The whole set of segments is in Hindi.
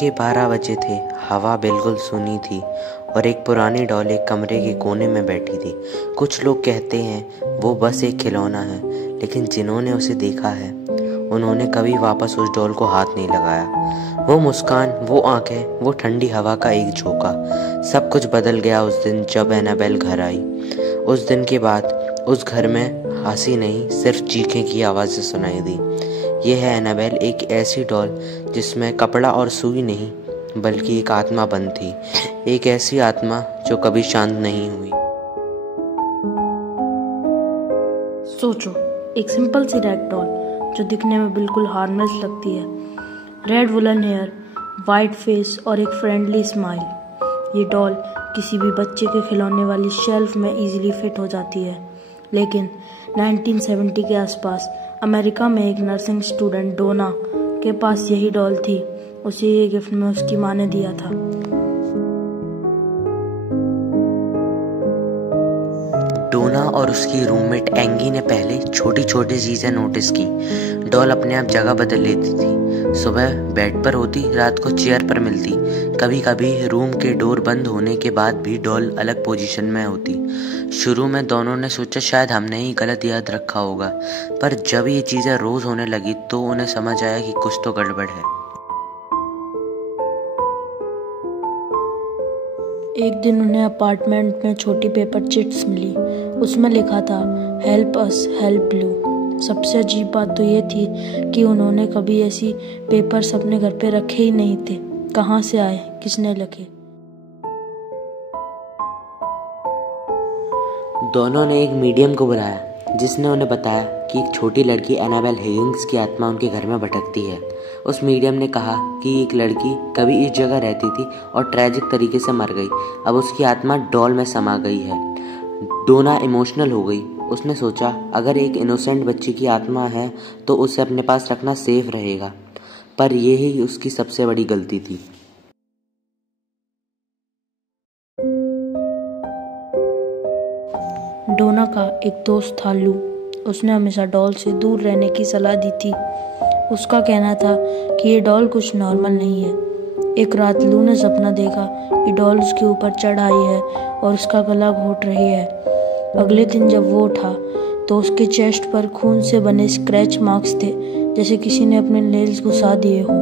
के 12 बजे थे। हवा बिल्कुल सूनी थी और एक पुरानी डॉल एक कमरे के कोने में बैठी थी। कुछ लोग कहते हैं वो बस एक खिलौना है, लेकिन जिन्होंने उसे देखा है उन्होंने कभी वापस उस डॉल को हाथ नहीं लगाया। वो मुस्कान, वो आंखें, वो ठंडी हवा का एक झोंका, सब कुछ बदल गया उस दिन जब एनाबेल घर आई। उस दिन के बाद उस घर में हंसी नहीं, सिर्फ चीखें की आवाज़ें सुनाई दी। ये है एनाबेल, एक ऐसी डॉल जिसमें कपड़ा और सुई नहीं बल्कि एक आत्मा बंद थी, एक ऐसी आत्मा जो कभी शांत नहीं हुई। सोचो, एक सिंपल सी रैग डॉल जो दिखने में बिल्कुल हार्मलेस लगती है। Red woollen hair, white face और एक फ्रेंडली स्माइल। ये डॉल किसी भी बच्चे के खिलौने वाली शेल्फ में इजीली फिट हो जाती है। लेकिन 1970 के आसपास अमेरिका में एक नर्सिंग स्टूडेंट डोना के पास यही डॉल थी। उसे ये गिफ्ट में उसकी माँ ने दिया था। डोना और उसकी रूममेट एंगी ने पहले छोटी छोटी चीज़ें नोटिस की। डॉल अपने आप जगह बदल लेती थी। सुबह बेड पर होती, रात को चेयर पर मिलती। कभी कभी रूम के डोर बंद होने के बाद भी डॉल अलग पोजीशन में होती। शुरू में दोनों ने सोचा शायद हमने ही गलत याद रखा होगा, पर जब ये चीज़ें रोज़ होने लगी तो उन्हें समझ आया कि कुछ तो गड़बड़ है। एक दिन उन्हें अपार्टमेंट में छोटी पेपर चिट्स मिली। उसमें लिखा था, हेल्प अस हेल्प यू। सबसे अजीब बात तो ये थी कि उन्होंने कभी ऐसी पेपर्स अपने घर पे रखे ही नहीं थे। कहाँ से आए, किसने लिखे? दोनों ने एक मीडियम को बुलाया जिसने उन्हें बताया कि एक छोटी लड़की एनाबेल हिगिंस की आत्मा उनके घर में भटकती है। उस मीडियम ने कहा कि एक लड़की कभी इस जगह रहती थी और ट्रेजिक तरीके से मर गई। अब उसकी आत्मा डॉल में समा गई है। डोना इमोशनल हो गई। उसने सोचा अगर एक इनोसेंट बच्ची की आत्मा है तो उसे अपने पास रखना सेफ रहेगा, पर यही उसकी सबसे बड़ी गलती थी। डोना का एक दोस्त था लू। उसने हमेशा डॉल से दूर रहने की सलाह दी थी। उसका कहना था कि ये डॉल कुछ नॉर्मल नहीं है। एक रात लू ने सपना देखा कि डॉल उसके ऊपर चढ़ आई है और उसका गला घोट रही है। अगले दिन जब वो उठा तो उसके चेस्ट पर खून से बने स्क्रैच मार्क्स थे, जैसे किसी ने अपने नेल्स घुसा दिए हों।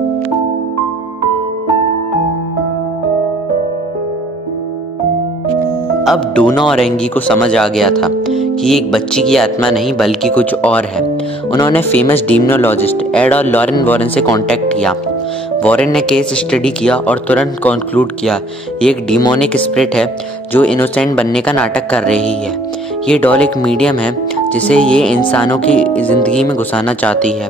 अब डोना और एंगी को समझ आ गया था कि एक बच्ची की आत्मा नहीं बल्कि कुछ और है। उन्होंने फेमस डीमनोलॉजिस्ट एड और लॉरेन वॉरेन से कांटेक्ट किया। वॉरेन ने केस स्टडी किया और तुरंत कंक्लूड किया ये एक डीमोनिक स्पिरिट है जो इनोसेंट बनने का नाटक कर रही है। ये डॉल एक मीडियम है जिसे ये इंसानों की ज़िंदगी में घुसाना चाहती है।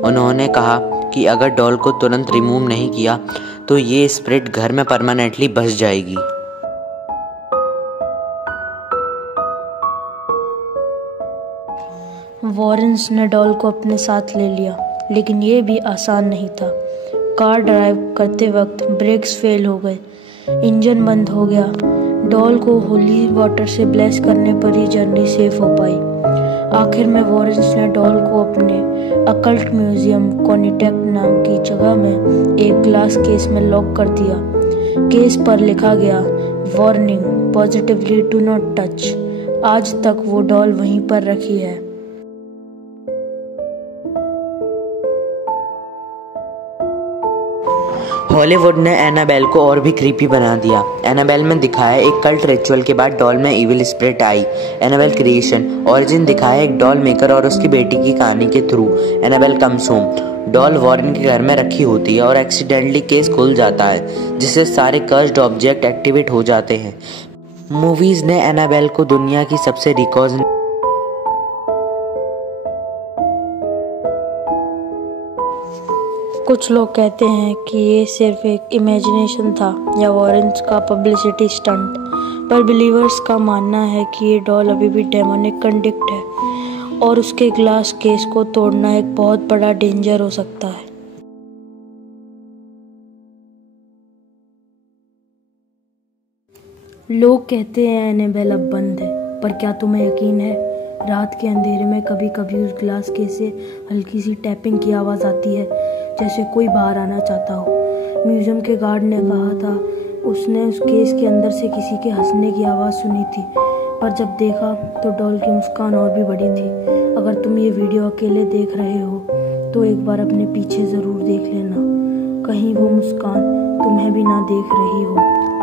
उन्होंने कहा कि अगर डॉल को तुरंत रिमूव नहीं किया तो ये स्पिरिट घर में परमानेंटली बस जाएगी। वॉरेन्स ने डॉल को अपने साथ ले लिया, लेकिन ये भी आसान नहीं था। कार ड्राइव करते वक्त ब्रेक्स फेल हो गए, इंजन बंद हो गया। डॉल को होली वाटर से ब्लेस करने पर ही जर्नी सेफ हो पाई। आखिर में वॉरेन्स ने डॉल को अपने अकल्ट म्यूजियम कोनिटेक नाम की जगह में एक ग्लास केस में लॉक कर दिया। केस पर लिखा गया, warning, positively do not touch. आज तक वो डॉल वहीं पर रखी है। हॉलीवुड ने एनाबेल को और भी क्रीपी बना दिया। एनाबेल में दिखाया एक कल्ट रिचुअल के बाद डॉल में इविल स्पिरिट आई। एनाबेल क्रिएशन ओरिजिन दिखाया एक डॉल मेकर और उसकी बेटी की कहानी के through. Annabelle comes home. Doll Warren के घर में रखी होती है और एक्सीडेंटली केस खुल जाता है जिससे सारे कर्स्ड ऑब्जेक्ट एक्टिवेट हो जाते हैं। मूवीज ने एनाबेल को दुनिया की सबसे रिकॉर्ड कुछ लोग कहते हैं कि ये सिर्फ एक इमेजिनेशन था या वॉरेन्स का पब्लिसिटी स्टंट, पर बिलीवर्स का मानना है कि ये डॉल अभी भी डेमोनिक कंडक्ट है और उसके ग्लास केस को तोड़ना एक बहुत बड़ा डेंजर हो सकता है। लोग कहते हैं एनाबेल अब बंद है, पर क्या तुम्हें यकीन है? रात के अंधेरे में कभी कभी उस ग्लास केस से हल्की सी टैपिंग की आवाज़ आती है, जैसे कोई बाहर आना चाहता हो। म्यूजियम के गार्ड ने कहा था उसने उस केस के अंदर से किसी के हंसने की आवाज़ सुनी थी, पर जब देखा तो डॉल की मुस्कान और भी बड़ी थी। अगर तुम ये वीडियो अकेले देख रहे हो तो एक बार अपने पीछे ज़रूर देख लेना, कहीं वो मुस्कान तुम्हें भी ना देख रही हो।